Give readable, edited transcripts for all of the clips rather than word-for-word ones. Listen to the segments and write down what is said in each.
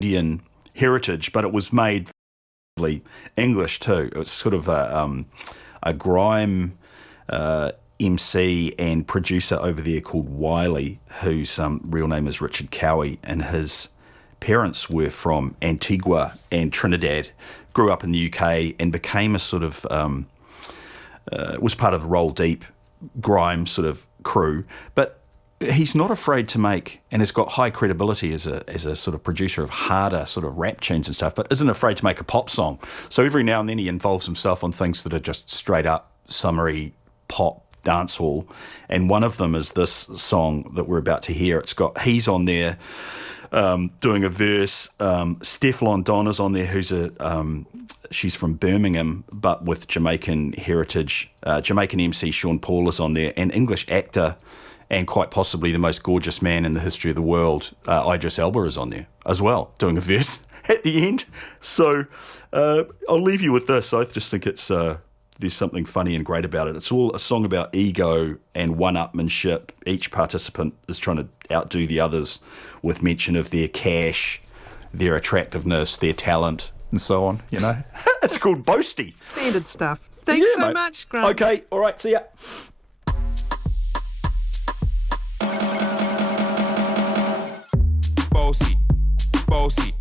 Indian heritage, but it was made English too. It was sort of a grime MC and producer over there called Wiley, whose real name is Richard Cowie, and his parents were from Antigua and Trinidad, grew up in the UK and became a sort of, was part of the Roll Deep grime sort of crew. But he's not afraid to make, and has got high credibility as a sort of producer of harder sort of rap tunes and stuff, but isn't afraid to make a pop song. So every now and then he involves himself on things that are just straight up summary pop dancehall, and one of them is this song that we're about to hear. He's on there doing a verse. Steph Londonna's on there, who's she's from Birmingham but with Jamaican heritage. Jamaican MC Sean Paul is on there, and English actor and quite possibly the most gorgeous man in the history of the world, Idris Elba, is on there as well, doing a verse at the end. So I'll leave you with this. I just think it's there's something funny and great about it. It's all a song about ego and one-upmanship. Each participant is trying to outdo the others with mention of their cash, their attractiveness, their talent, and so on, you know. It's called Boasty. Standard stuff. Thanks so much, Grant. Okay, all right, see ya. Bossy,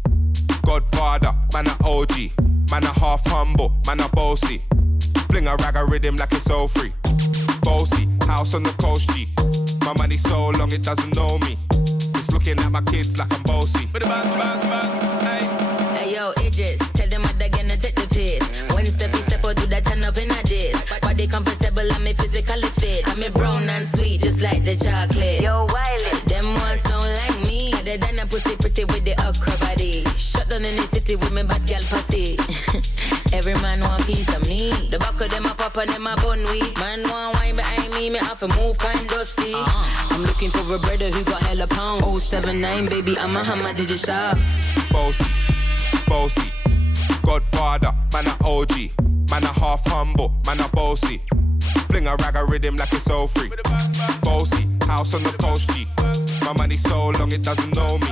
Godfather, man a OG, man a half humble, man a bossy. Fling a rag a rhythm like it's all free. Bossy, house on the coast G. My money so long it doesn't know me. It's looking at my kids like I'm bossy. Bang, bang, bang, hey yo, Idris, tell them what they're gonna take the piss. When Steffi step out, do that turn up in a diss. Body comfortable, I'm physically fit. I'm a brown and sweet, just like the chocolate. Yo, Wiley, them ones sound like me. Other than a pussy pretty with the okra body. Shut down in the city with me bad girl pussy. Every man want piece of me. The back of them a pop and them a bun weed. Man want wine behind me, me have to move kind dusty. I'm looking for a brother who got hella pound. 079, baby, I'm a hammer, did you stop? Bossy, Godfather, man a OG, man a half humble, man a bossy. Fling a rag a rhythm like it's all free. Bossy, house on the coast G. My money so long it doesn't know me.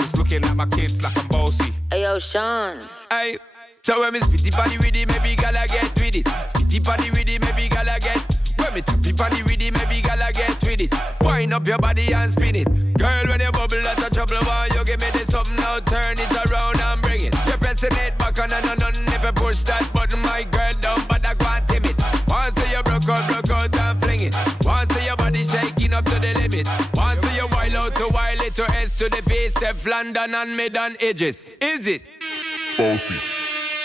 It's looking at my kids like I'm bossy. Hey yo, Sean. Hey, so when me spitty body with it, maybe gala get with it. Spitty body with it, maybe gala get. When me tappy body with it, maybe gala get with it. Wind up your body and spin it. Girl, when you bubble out of trouble, why you give me this something now? Turn it around and bring it. You're pressing it back on and on. If you push that button, my girl down, but I can't tame it. Once you broke out and fling it. Once your body shaking up to the limit. Once you wild out to wild it to S to the base, step London and mid on edges. Is it? Bossy.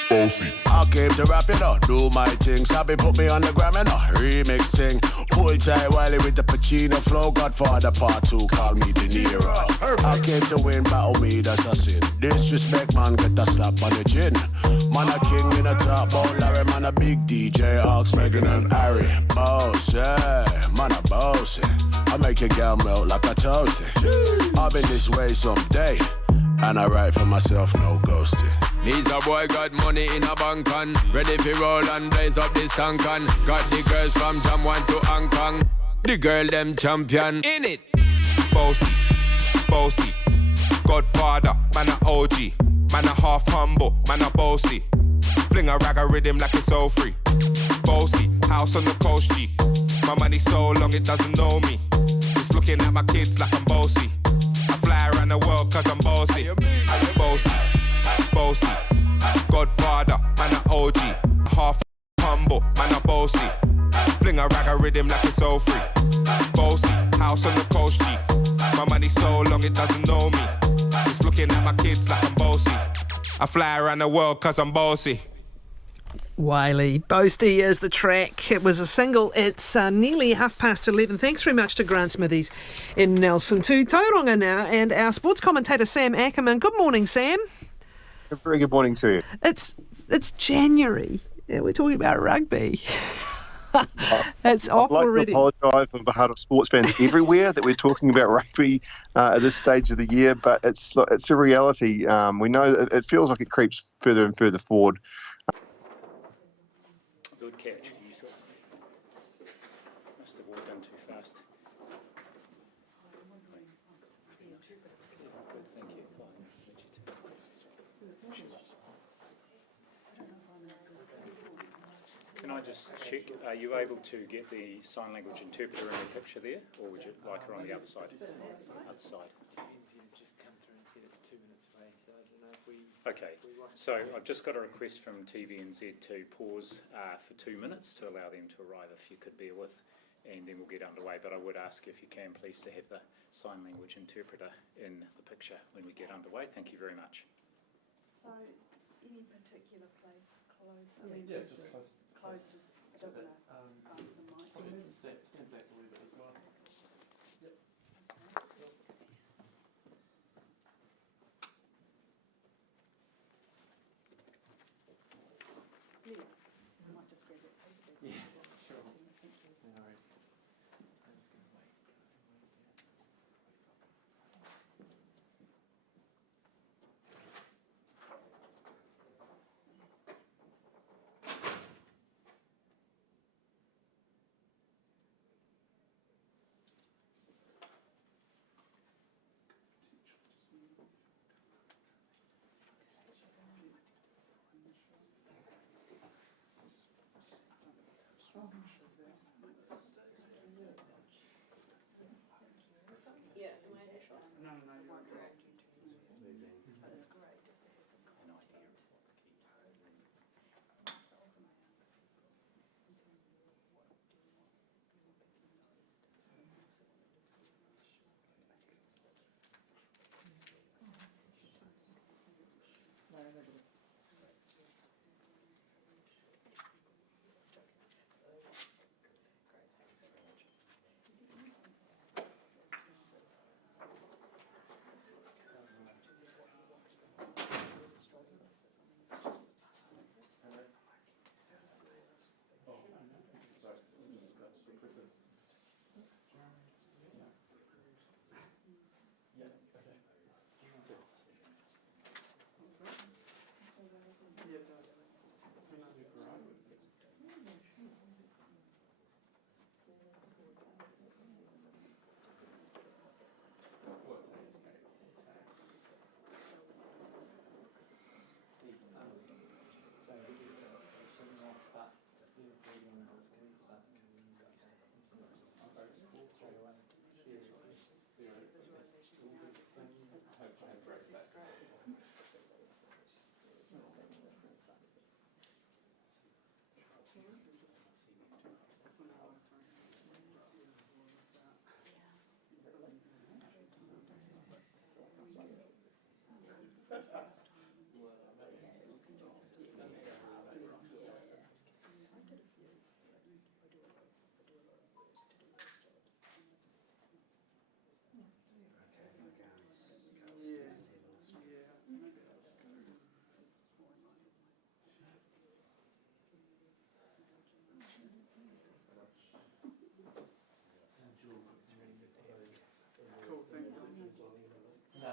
I came to rap it up, do my thing. Sabi put me on the gram and a remix thing. Hold tight Wiley with the Pacino flow. Godfather part 2, call me De Niro. I came to win, battle me, that's a sin. Disrespect, man, get a slap on the chin. Man a king in a top, oh Larry, man a big DJ, Ox, Megan and Harry. Bossy, man a bossy. I make your girl melt like a toasty. I'll be this way someday, and I write for myself, no ghosting. Needs a boy got money in a bank on. Ready for roll and blaze up this tank on. Got the girls from Jam 1 to Hong Kong. The girl them champion. In it. Bossy. Godfather, man a OG. Man a half humble, man a bossy. Fling a rag a rhythm like it's all free. Bossy, house on the coast G. My money so long it doesn't know me. It's looking at my kids like I'm bossy. I fly around the world cause I'm bossy. Bossy, Godfather, man a OG. Half humble, man a bossy. Fling a rag a rhythm like it's all free. Bossy, house on the coast G. My money so long it doesn't know me. It's looking at my kids like I'm bossy. I fly around the world cause I'm bossy. Wiley, Boasty is the track. It was a single. It's nearly 11:30. Thanks very much to Grant Smithies in Nelson. To Tauranga now, and our sports commentator Sam Ackerman. Good morning, Sam. A very good morning to you. It's January. Yeah, we're talking about rugby. It's off already. I'd like to apologise on behalf of sports fans everywhere that we're talking about rugby at this stage of the year, but it's a reality. We know that it feels like it creeps further and further forward. Good catch, Esau. Must have walked in too fast. Good, thank you. Can I just check, are you able to get the sign language interpreter in the picture there, or would you like her on the other side? Other side. RNZ just come through and said it's 2 minutes away, so I don't know if we... Okay, so I've just got a request from TVNZ to pause for 2 minutes to allow them to arrive, if you could bear with, and then we'll get underway. But I would ask, if you can, please, to have the sign language interpreter in the picture when we get underway. Thank you very much. So, any particular place close? I mean, Yeah, just close. Closest. I don't want to the mic. Probably stand back a little bit as well. Yep. Yeah, I might just grab it. Yeah, sure. Thank you. No worries. I'm just going to wait. Yeah, am I in a shot? No, you won't direct you to. But it's great just to have some content. In terms of what do you want people to know, and also want to do something short. No, nobody. Great, thanks very much. Yeah, okay. Yeah, it does. Cool, thank you. No.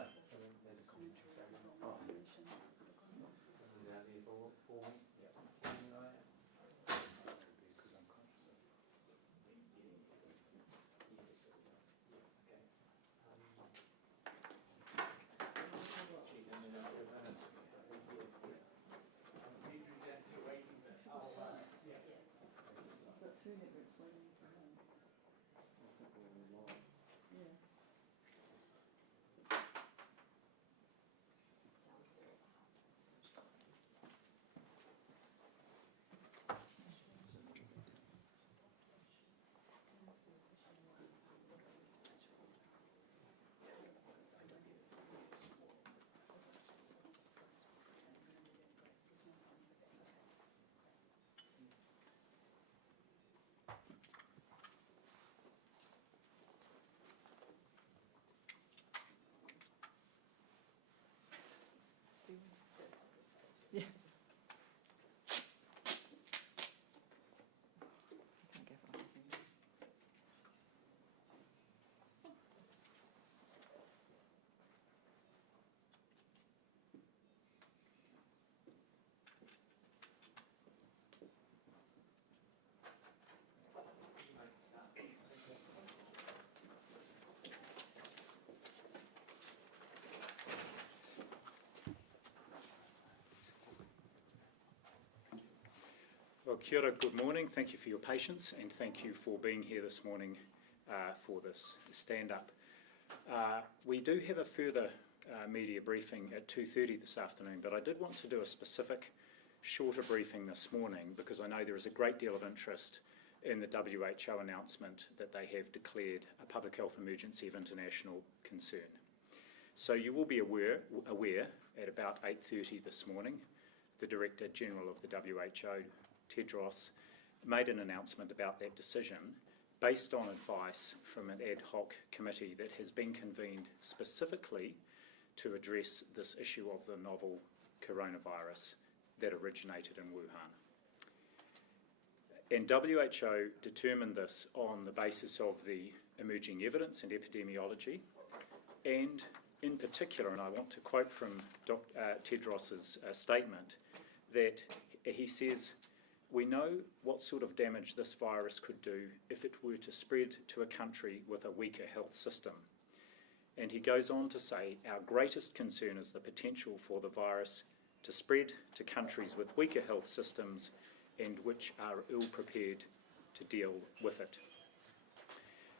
Got two networks waiting for him. Yeah. Kia ora, good morning. Thank you for your patience and thank you for being here this morning for this stand-up. We do have a further media briefing at 2:30 this afternoon, but I did want to do a specific shorter briefing this morning because I know there is a great deal of interest in the WHO announcement that they have declared a public health emergency of international concern. So you will be aware at about 8:30 this morning, the Director General of the WHO, Tedros, made an announcement about that decision based on advice from an ad hoc committee that has been convened specifically to address this issue of the novel coronavirus that originated in Wuhan. And WHO determined this on the basis of the emerging evidence and epidemiology, and in particular, and I want to quote from Tedros's statement, that he says, "We know what sort of damage this virus could do if it were to spread to a country with a weaker health system." And he goes on to say, "Our greatest concern is the potential for the virus to spread to countries with weaker health systems and which are ill-prepared to deal with it."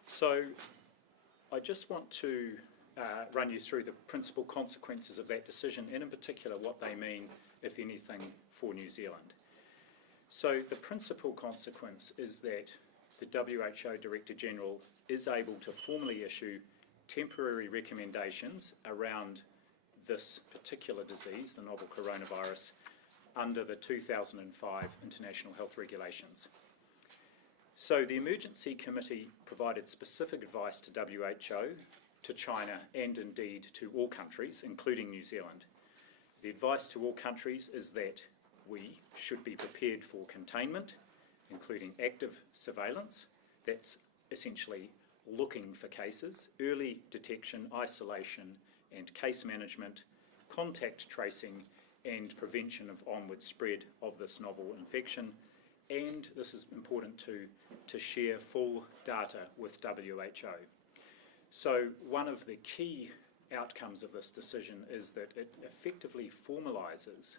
So I just want to run you through the principal consequences of that decision, and in particular what they mean, if anything, for New Zealand. So the principal consequence is that the WHO Director General is able to formally issue temporary recommendations around this particular disease, the novel coronavirus, under the 2005 International Health Regulations. So the Emergency Committee provided specific advice to WHO, to China, and indeed to all countries, including New Zealand. The advice to all countries is that we should be prepared for containment, including active surveillance, that's essentially looking for cases, early detection, isolation, and case management, contact tracing, and prevention of onward spread of this novel infection. And this is important to share full data with WHO. So one of the key outcomes of this decision is that it effectively formalises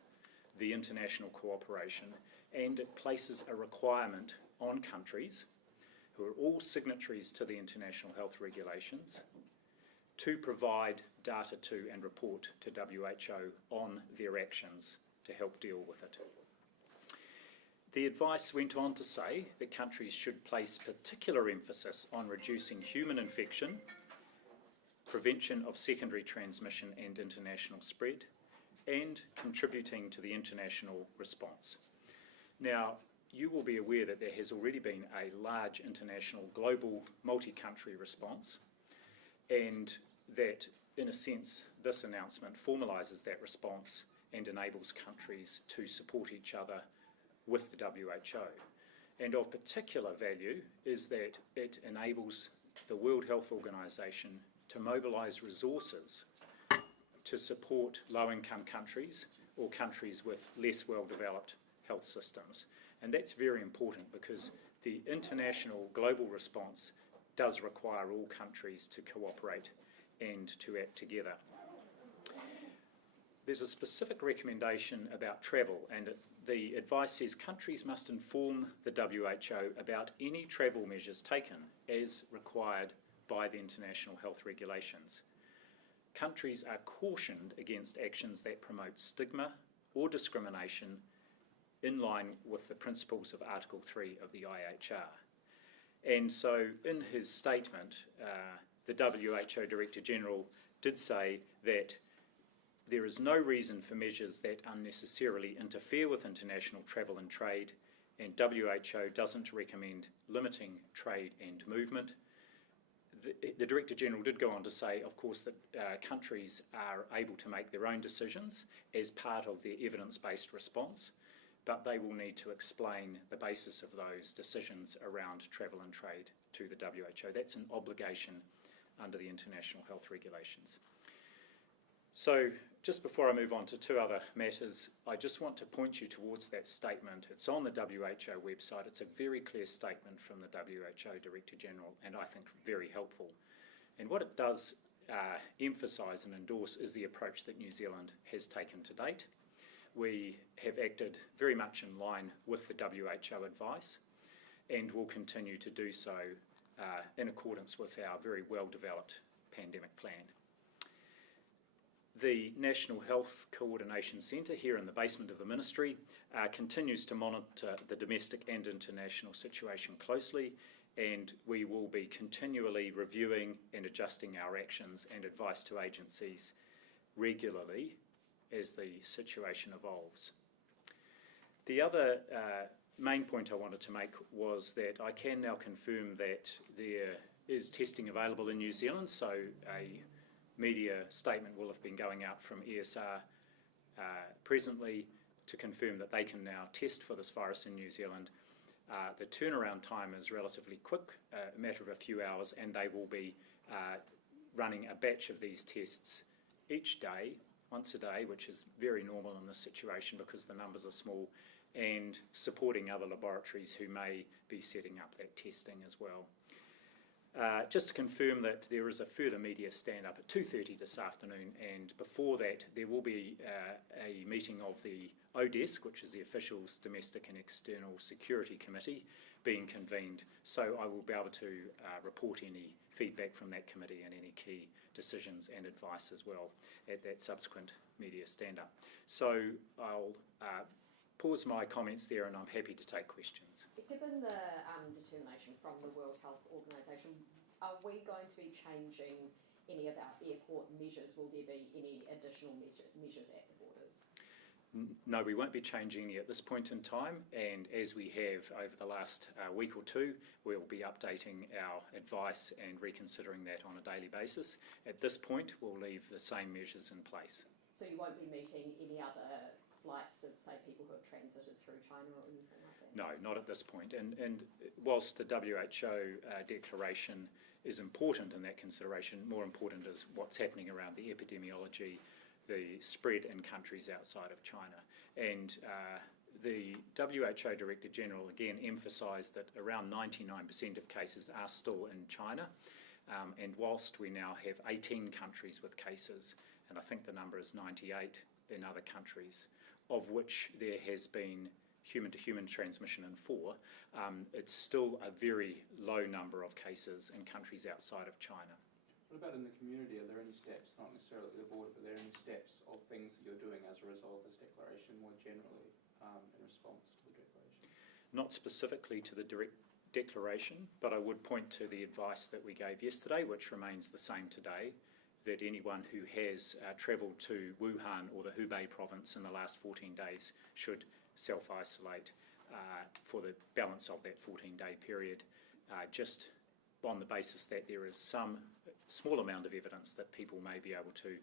the international cooperation, and it places a requirement on countries who are all signatories to the international health regulations to provide data to and report to WHO on their actions to help deal with it. The advice went on to say that countries should place particular emphasis on reducing human infection, prevention of secondary transmission and international spread, and contributing to the international response. Now, you will be aware that there has already been a large international, global, multi-country response, and that, in a sense, this announcement formalises that response and enables countries to support each other with the WHO. And of particular value is that it enables the World Health Organization to mobilise resources to support low-income countries or countries with less well-developed health systems. And that's very important because the international global response does require all countries to cooperate and to act together. There's a specific recommendation about travel, and the advice says countries must inform the WHO about any travel measures taken as required by the international health regulations. Countries are cautioned against actions that promote stigma or discrimination in line with the principles of Article 3 of the IHR. And so in his statement, the WHO Director General did say that there is no reason for measures that unnecessarily interfere with international travel and trade, and WHO doesn't recommend limiting trade and movement. The Director General did go on to say, of course, that countries are able to make their own decisions as part of their evidence-based response, but they will need to explain the basis of those decisions around travel and trade to the WHO. That's an obligation under the international health regulations. So just before I move on to two other matters, I just want to point you towards that statement. It's on the WHO website. It's a very clear statement from the WHO Director General, and I think very helpful. And what it does emphasise and endorse is the approach that New Zealand has taken to date, we have acted very much in line with the WHO advice and will continue to do so in accordance with our very well-developed pandemic plan. The National Health Coordination Centre here in the basement of the Ministry continues to monitor the domestic and international situation closely, and we will be continually reviewing and adjusting our actions and advice to agencies regularly as the situation evolves. The other main point I wanted to make was that I can now confirm that there is testing available in New Zealand, so a media statement will have been going out from ESR presently to confirm that they can now test for this virus in New Zealand. The turnaround time is relatively quick, a matter of a few hours, and they will be running a batch of these tests each day, once a day, which is very normal in this situation because the numbers are small, and supporting other laboratories who may be setting up that testing as well. Just to confirm that there is a further media stand-up at 2:30 this afternoon, and before that there will be a meeting of the ODESC, which is the Officials Domestic and External Security Committee, being convened. So I will be able to report any feedback from that committee and any key decisions and advice as well at that subsequent media stand-up. So I'll pause my comments there, and I'm happy to take questions. Given the determination from the World Health Organization, are we going to be changing any of our airport measures? Will there be any additional measures at the borders? No, we won't be changing any at this point in time, and as we have over the last week or two, we'll be updating our advice and reconsidering that on a daily basis. At this point, we'll leave the same measures in place. So you won't be meeting any other flights of, say, people who have transited through China or anything like that? No, not at this point. And whilst the WHO declaration is important in that consideration, more important is what's happening around the epidemiology, the spread in countries outside of China. And the WHO Director General again emphasised that around 99% of cases are still in China. And whilst we now have 18 countries with cases, and I think the number is 98 in other countries, of which there has been human-to-human transmission in 4, it's still a very low number of cases in countries outside of China. What about in the community? Are there any steps, not necessarily at the border, but are there any steps of things that you're doing as a result of this declaration more generally in response to the declaration? Not specifically to the direct declaration, but I would point to the advice that we gave yesterday, which remains the same today, that anyone who has travelled to Wuhan or the Hubei province in the last 14 days should self-isolate for the balance of that 14-day period, just on the basis that there is some small amount of evidence that people may be able to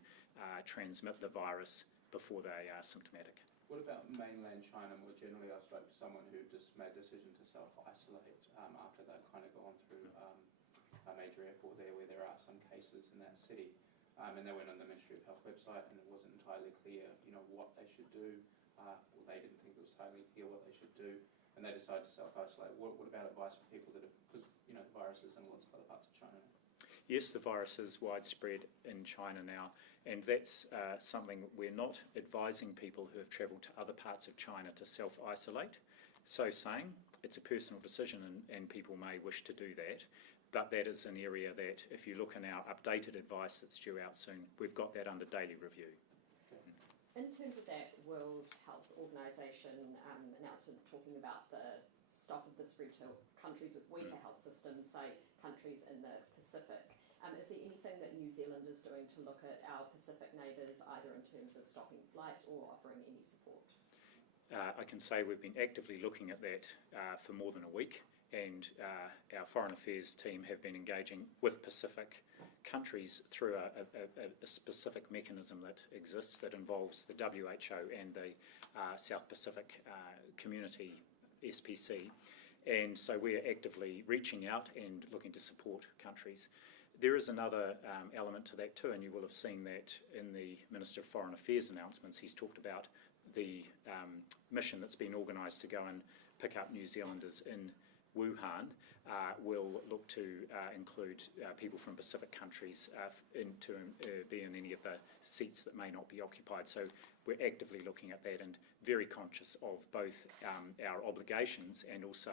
transmit the virus before they are symptomatic. What about mainland China more generally? I spoke to someone who just made a decision to self-isolate after they'd kind of gone through a major airport there where there are some cases in that city. And they went on the Ministry of Health website and it wasn't entirely clear, what they should do. Or they didn't think it was totally clear what they should do. And they decided to self-isolate. What about advice for people that have, because, the virus is in lots of other parts of China now? Yes, the virus is widespread in China now, and that's something we're not advising people who have travelled to other parts of China to self-isolate. So saying, it's a personal decision and people may wish to do that. But that is an area that, if you look in our updated advice that's due out soon, we've got that under daily review. In terms of that World Health Organization announcement talking about the stop of the spread to countries with weaker health systems, say countries in the Pacific, is there anything that New Zealand is doing to look at our Pacific neighbours, either in terms of stopping flights or offering any support? I can say we've been actively looking at that for more than a week. And our Foreign Affairs team have been engaging with Pacific countries through a specific mechanism that exists that involves the WHO and the South Pacific Community, SPC. And so we're actively reaching out and looking to support countries. There is another element to that too, and you will have seen that in the Minister of Foreign Affairs announcements. He's talked about the mission that's been organised to go and pick up New Zealanders in Wuhan. Will look to include people from Pacific countries to be in any of the seats that may not be occupied. So we're actively looking at that and very conscious of both our obligations and also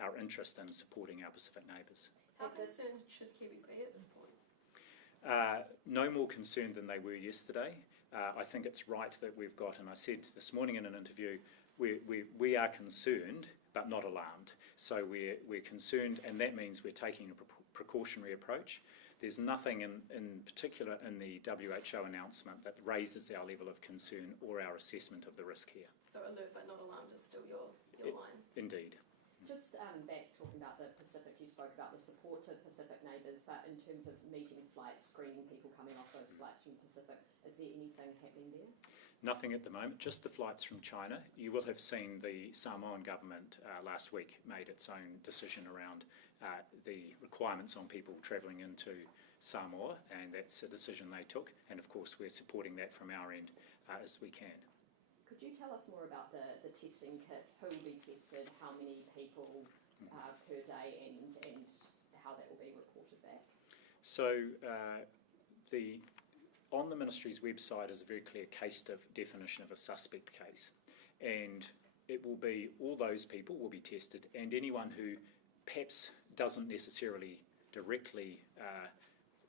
our interest in supporting our Pacific neighbours. How concerned should Kiwis be at this point? No more concerned than they were yesterday. I think it's right that we've got, and I said this morning in an interview, we are concerned but not alarmed. So we're concerned, and that means we're taking a precautionary approach. There's nothing in particular in the WHO announcement that raises our level of concern or our assessment of the risk here. So alert but not alarmed is still your line? Indeed. Just back talking about the Pacific, you spoke about the support to Pacific neighbours, but in terms of meeting flights, screening people coming off those flights from Pacific, is there anything happening there? Nothing at the moment, just the flights from China. You will have seen the Samoan government last week made its own decision around the requirements on people travelling into Samoa, and that's a decision they took, and of course we're supporting that from our end as we can. Could you tell us more about the testing kits, who will be tested, how many people per day, and how that will be reported back? So on the Ministry's website is a very clear case definition of a suspect case, and it will be all those people will be tested, and anyone who perhaps doesn't necessarily directly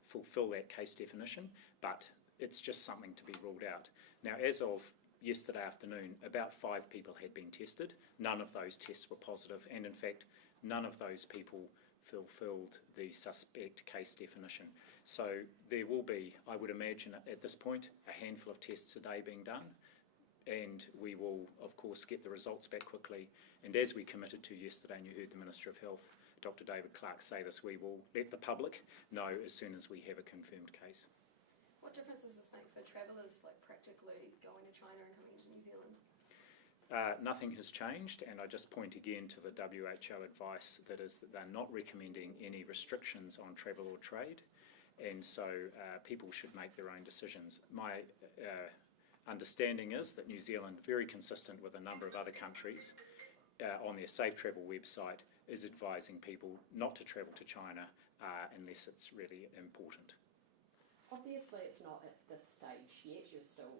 fulfil that case definition, but it's just something to be ruled out. Now, as of yesterday afternoon, about 5 people had been tested. None of those tests were positive, and in fact, none of those people fulfilled the suspect case definition. So there will be, I would imagine at this point, a handful of tests a day being done, and we will, of course, get the results back quickly. And as we committed to yesterday, and you heard the Minister of Health, Dr. David Clark, say this, we will let the public know as soon as we have a confirmed case. What difference does this make for travellers, like practically going to China and coming to New Zealand? Nothing has changed, and I just point again to the WHO advice that they're not recommending any restrictions on travel or trade, and so people should make their own decisions. My understanding is that New Zealand, very consistent with a number of other countries, on their Safe Travel website, is advising people not to travel to China unless it's really important. Obviously, it's not at this stage yet. You're still,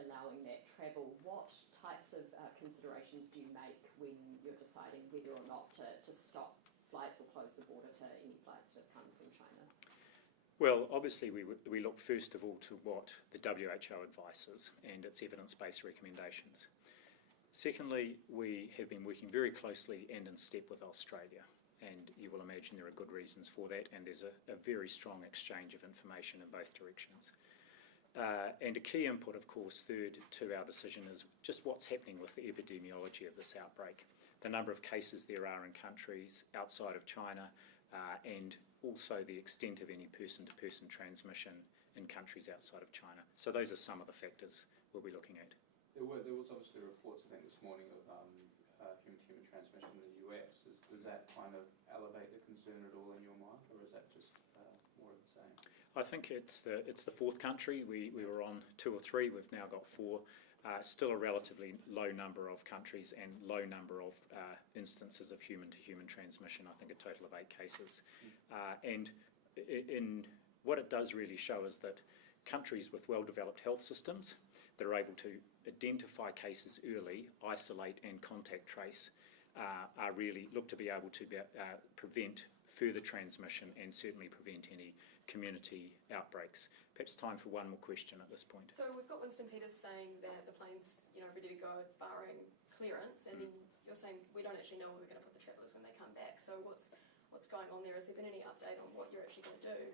allowing that travel. What types of considerations do you make when you're deciding whether or not to stop flights or close the border to any flights that come from China? Well, obviously, we look first of all to what the WHO advice is and its evidence-based recommendations. Secondly, we have been working very closely and in step with Australia, and you will imagine there are good reasons for that, and there's a very strong exchange of information in both directions. And a key input, of course, third to our decision is just what's happening with the epidemiology of this outbreak, the number of cases there are in countries outside of China, and also the extent of any person-to-person transmission in countries outside of China. So those are some of the factors we'll be looking at. There was obviously reports, I think, this morning of human-to-human transmission in the US. Does that kind of elevate the concern at all in your mind, or is that just more of the same? I think it's the fourth country. We were on 2 or 3. We've now got 4. Still a relatively low number of countries and low number of instances of human-to-human transmission. I think a total of 8 cases. And in what it does really show is that countries with well-developed health systems that are able to identify cases early, isolate and contact trace, are really look to be able to prevent further transmission and certainly prevent any community outbreaks. Perhaps time for one more question at this point. So we've got Winston Peters saying that the plane's ready to go, it's barring clearance, and then you're saying we don't actually know where we're going to put the travellers when they come back. So what's going on there? Has there been any update on what you're actually going to do?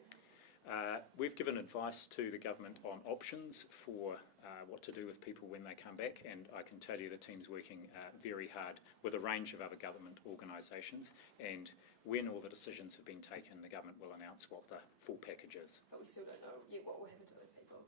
We've given advice to the government on options for what to do with people when they come back, and I can tell you the team's working very hard with a range of other government organisations, and when all the decisions have been taken, the government will announce what the full package is. But we still don't know yet what will happen to those people.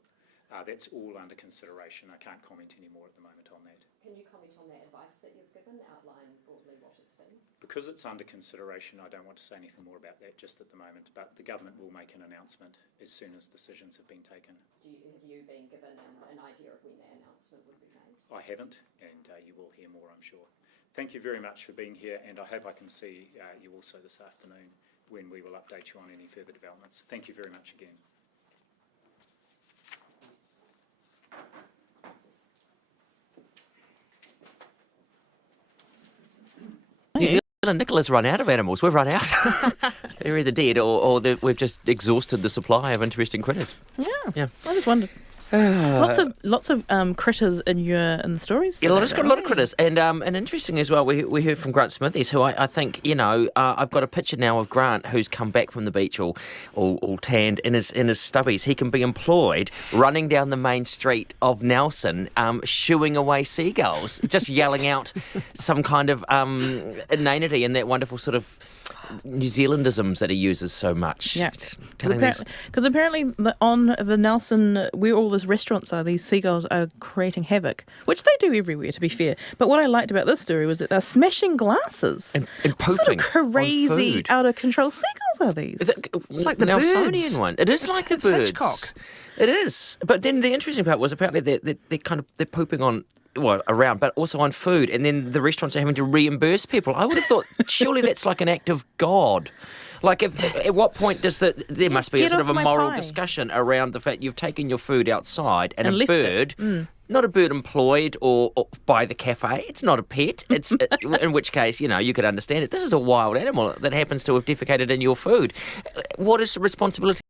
That's all under consideration. I can't comment any more at the moment on that. Can you comment on that advice that you've given, outline broadly what it's been? Because it's under consideration, I don't want to say anything more about that just at the moment, but the government will make an announcement as soon as decisions have been taken. Have you been given an idea of when that announcement would be made? I haven't, and you will hear more, I'm sure. Thank you very much for being here, and I hope I can see you also this afternoon when we will update you on any further developments. Thank you very much again. Phil and Nicola's run out of animals. We've run out. They're either dead or we've just exhausted the supply of interesting critters. Yeah. I just wondered. Lots of critters in the stories. Yeah, a lot of critters, and interesting as well. We heard from Grant Smithies, who I think I've got a picture now of Grant, who's come back from the beach all tanned in his stubbies. He can be employed running down the main street of Nelson, shooing away seagulls, just yelling out some kind of inanity in that wonderful sort of New Zealandisms that he uses so much. Yeah, because apparently on the Nelson, where all those restaurants are, these seagulls are creating havoc, which they do everywhere, to be fair. But what I liked about this story was that they're smashing glasses and pooping sort of crazy, on food. Out of control seagulls are these. It's like the Nelsonian birds. one. It is like the It's birds. Hitchcock. It is. But then the interesting part was apparently they're pooping on. Well, around, but also on food, and then the restaurants are having to reimburse people. I would have thought, surely that's like an act of God. Like, at what point does there must be a sort of a moral discussion around the fact you've taken your food outside and a bird, not a bird employed or by the cafe, it's not a pet, it's in which case, you could understand it. This is a wild animal that happens to have defecated in your food. What is the responsibility